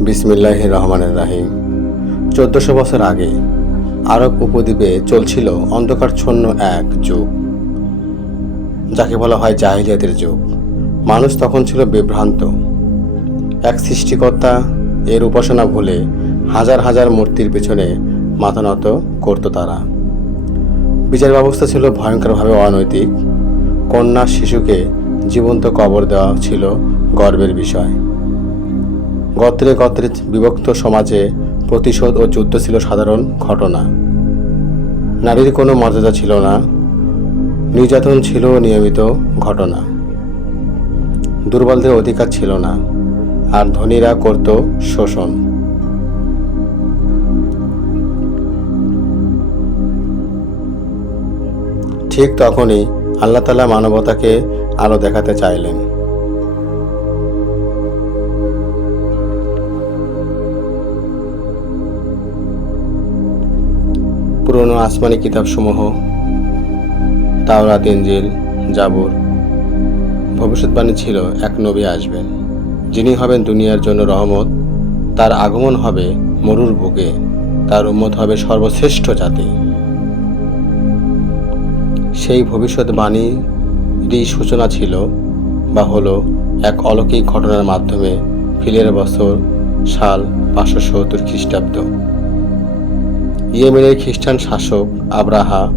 বিসমিল্লাহ রহমানের রাহিম। চোদ্দশো বছর আগে আরব উপদ্বীপে চলছিল অন্ধকারচ্ছন্ন এক যুগ। যাকে বলা হয় জাহিলিয়াতের যুগ। মানুষ তখন ছিল বিভ্রান্ত। এক সৃষ্টিকর্তা এর উপাসনা ভুলে হাজার হাজার মূর্তির পেছনে মাথা নত করত তারা। বিচার ব্যবস্থা ছিল ভয়ঙ্করভাবে অনৈতিক। কন্যা শিশুকে জীবন্ত কবর দেওয়া ছিল গর্বের বিষয়। গত্রে গত্রে বিভক্ত সমাজে প্রতিশোধ ও যুদ্ধ ছিল সাধারণ ঘটনা। নারীর কোনো মর্যাদা ছিল না। নির্যাতন ছিল নিয়মিত ঘটনা। দুর্বলদের অধিকার ছিল না। আর ধনীরা করত শোষণ। ঠিক তখনই আল্লাহ তালা মানবতাকে আলো দেখাতে চাইলেন। পুরনো আসমানি কিতাবসমূহ, তাওরাত ইঞ্জিল জাবুর, ভবিষ্যৎবাণী ছিল এক নবী আসবেন, যিনি হবেন দুনিয়ার জন্য রহমত, তার আগমন হবে মরুর বুকে, তার উম্মত হবে সর্বশ্রেষ্ঠ জাতি। সেই ভবিষ্যৎবাণীরই সূচনা ছিল বা হলো এক অলৌকিক ঘটনার মাধ্যমে ফিলের বছর সাল পাঁচশো সত্তর খ্রিস্টাব্দ। ইয়েমেনের খ্রিস্টান শাসক আব্রাহা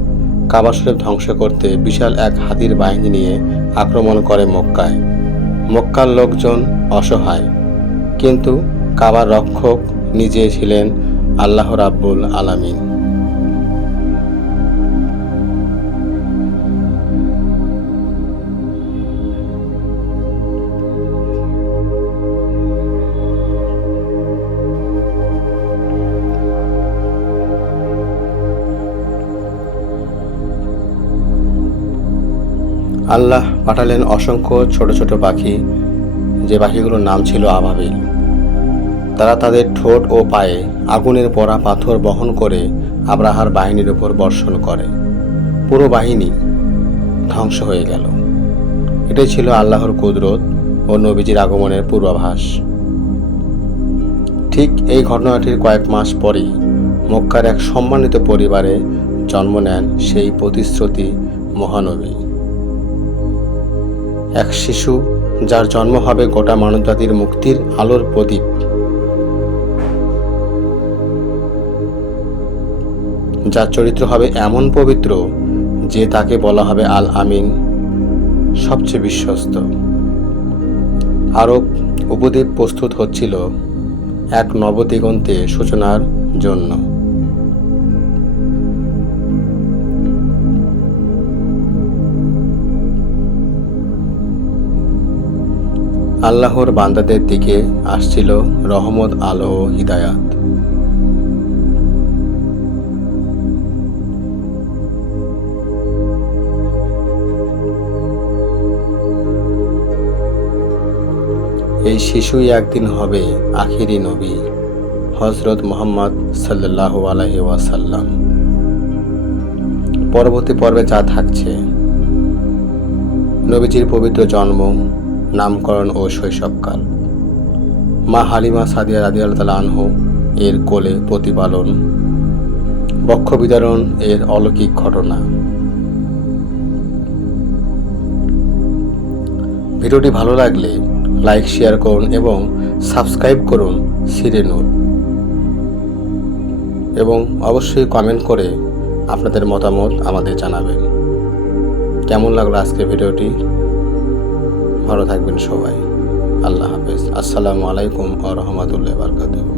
কাবা ধ্বংস করতে বিশাল এক হাতির বাহিনী নিয়ে আক্রমণ করে মক্কায়। মক্কার লোকজন অসহায়। কিন্তু কাবার রক্ষক নিজে ছিলেন আল্লাহ রাব্বুল আলামিন। আল্লাহ পাঠালেন অসংখ্য ছোট ছোট পাখি, যে পাখিগুলোর নাম ছিল আবাবিল। তারা তাদের ঠোঁট ও পায়ে আগুনের পড়া পাথর বহন করে আব্রাহার বাহিনীর উপর বর্ষণ করে। পুরো বাহিনী ধ্বংস হয়ে গেল। এটাই ছিল আল্লাহর কুদরত ও নবীজির আগমনের পূর্বাভাস। ঠিক এই ঘটনাটির কয়েক মাস পরেই মক্কার এক সম্মানিত পরিবারে জন্ম নেন সেই প্রতিশ্রুতি মহানবী। এক শিশু, যার জন্ম হবে গোটা মানবজাতির মুক্তির আলোর প্রদীপ। যার চরিত্র হবে এমন পবিত্র, যে তাকে বলা হবে আল আমিন সবচেয়ে বিশ্বস্ত। আরব উপদ্বীপ প্রস্তুত হচ্ছিল এক নবদিগন্তে সূচনার জন্য। আল্লাহর বান্দাদের দিকে আসছিল রহমত, আলো হিদায়াত। এই শিশুই একদিন হবে আখিরি নবী হজরত মোহাম্মদ সাল্লাহ আলহি ওয়াসাল্লাম। পরবর্তী পর্বে যা থাকছে, নবীজির পবিত্র জন্ম নামকরণ ও শৈশবকাল। মা হালিমা সাদিয়া রাদি আল্লাহ আনহ এর কোলে প্রতিপালন, বক্ষ বিতরণ এর অলৌকিক ঘটনা। ভিডিওটি ভালো লাগলে লাইক, শেয়ার করুন এবং সাবস্ক্রাইব করুন সিরেনুর এবং অবশ্যই কমেন্ট করে আপনাদের মতামত আমাদের জানাবেন। কেমন লাগল আজকের ভিডিওটি? ভালো থাকবেন সবাই। আল্লাহ হাফেজ। আসসালামু আলাইকুম ও রহমতুল্লাহ বারকাতুহ।